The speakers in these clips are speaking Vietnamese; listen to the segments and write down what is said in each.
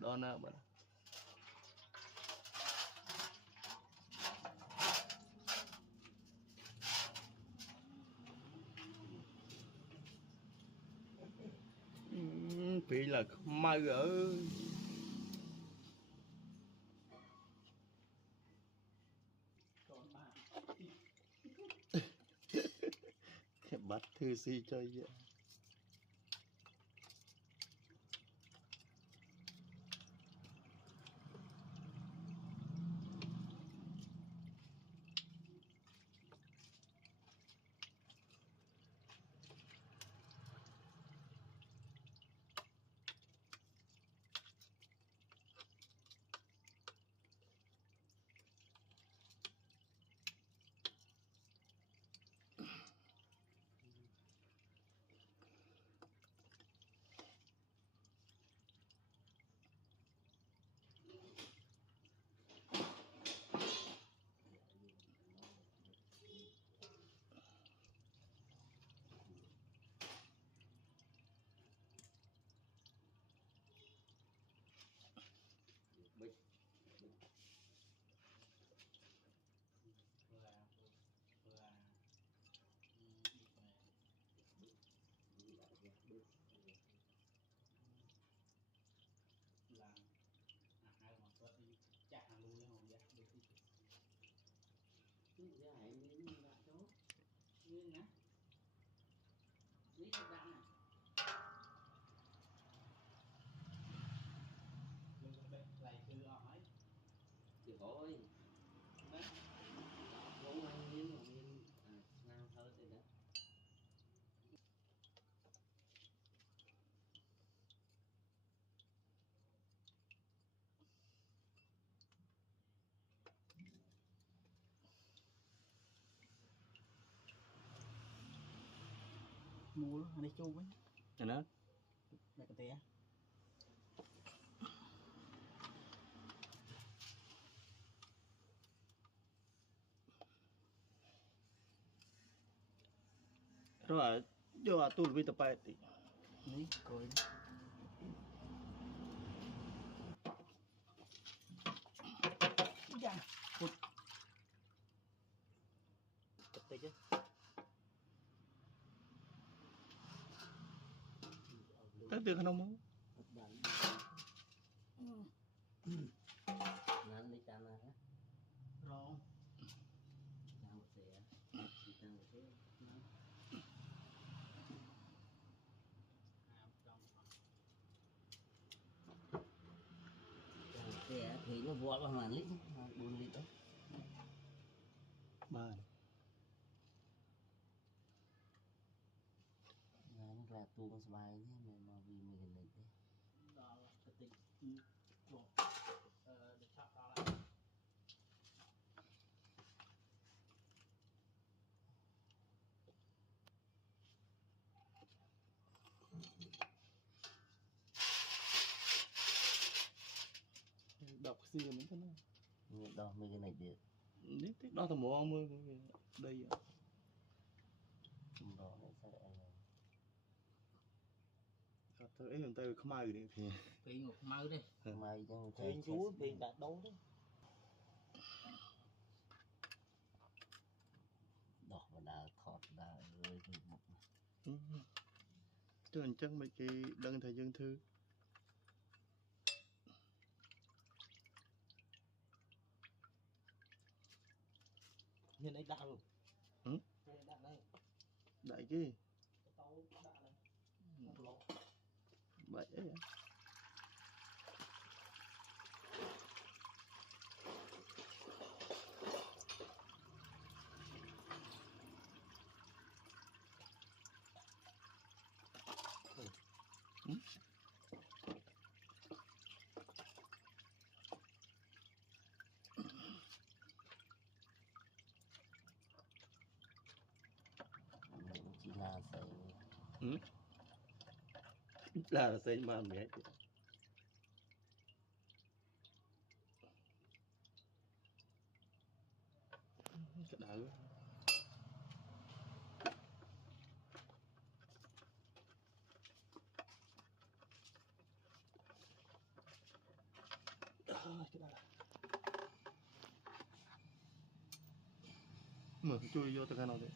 đó nào bạn vì là mai ở bắt thư si chơi vậy là hai mà tuất đi chặt hàng luôn không biết được gì chứ hãy đến đã chốt nguyên nè lý thật đạn này đừng có bệnh lại cứ hỏi thì hỏi đấy không ăn miếng mà miếng nào thôi thì đó mua anh đi chung với anh đó đây cái té rồi cho tôi bị tập bài thì ní coi dạ cút tập tay chứ tới từ không muốn nãy đi chăn này rồi chăn một xẻ chăn một xẻ chăn thì nó vọt vào màn lít 4 lít đó ba nó là tu con bài thế mà vì mình cái này đấy đó là cái tình chuột để chọn đó lại đọc gì mình thế nào đó mấy cái này được nít đó là một ông đây đó nó sẽ tôi ấy tôi không ai đi thì pin một mơ đi mày cho pin chúa pin đạt đấu đấy đỏ và đá thọt đá rơi thì một cho anh chắc mấy cái đăng thời dân thư nhìn ấy đạn luôn đạn đây đại cái tao đạn này vậy ấy chỉ là phải là xây mà mẹ cái đỡ mở chui vô từ cái nào đấy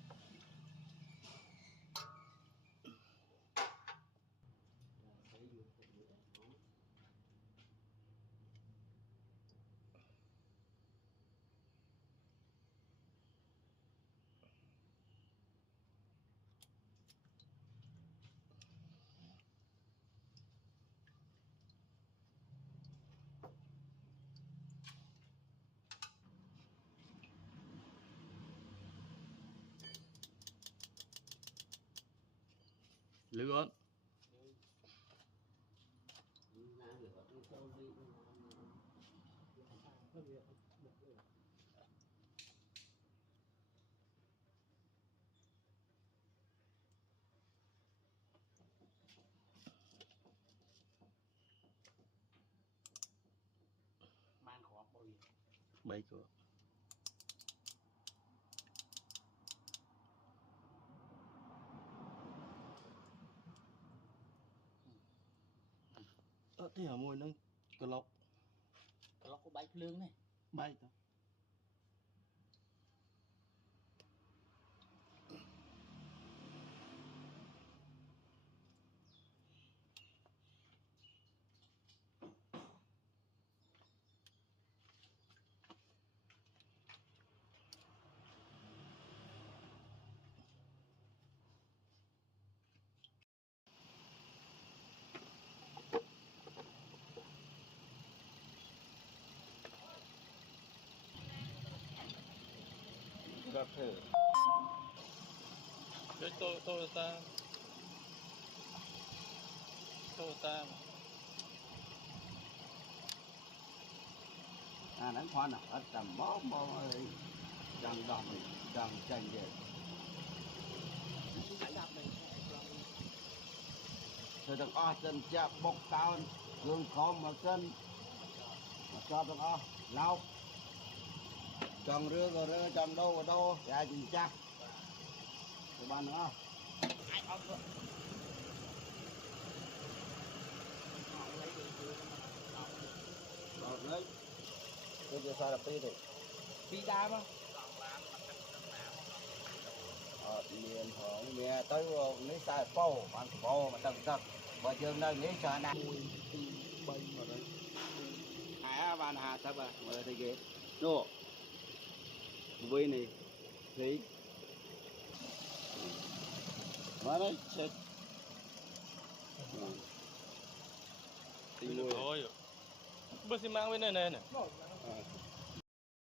lươn làm được cái sâu đi man khó bao nhiêu 3 cửa thế hả môi nó cờ lọc nó có bánh lương này bay thôi gặp thử cái Toyota đánh khoan ở tầm bó ơi đằng đằng đằng tranh vậy thôi thằng o chân chạm bốc cao gương khó mà cân mà cho thằng o lau tròn rưa tròn đâu ra chừng chắc các bạn nữa lấy tôi chưa sao là pi đi phi đa mà miền hưởng mẹ tới lấy sai phô mà tầng tầng vợ chồng nơi lấy sợ nè bay mà đấy hà bạn hà sao bà mở thì ghế nô vui này thì mà đấy chết thôi bữa xin mang bên này này à.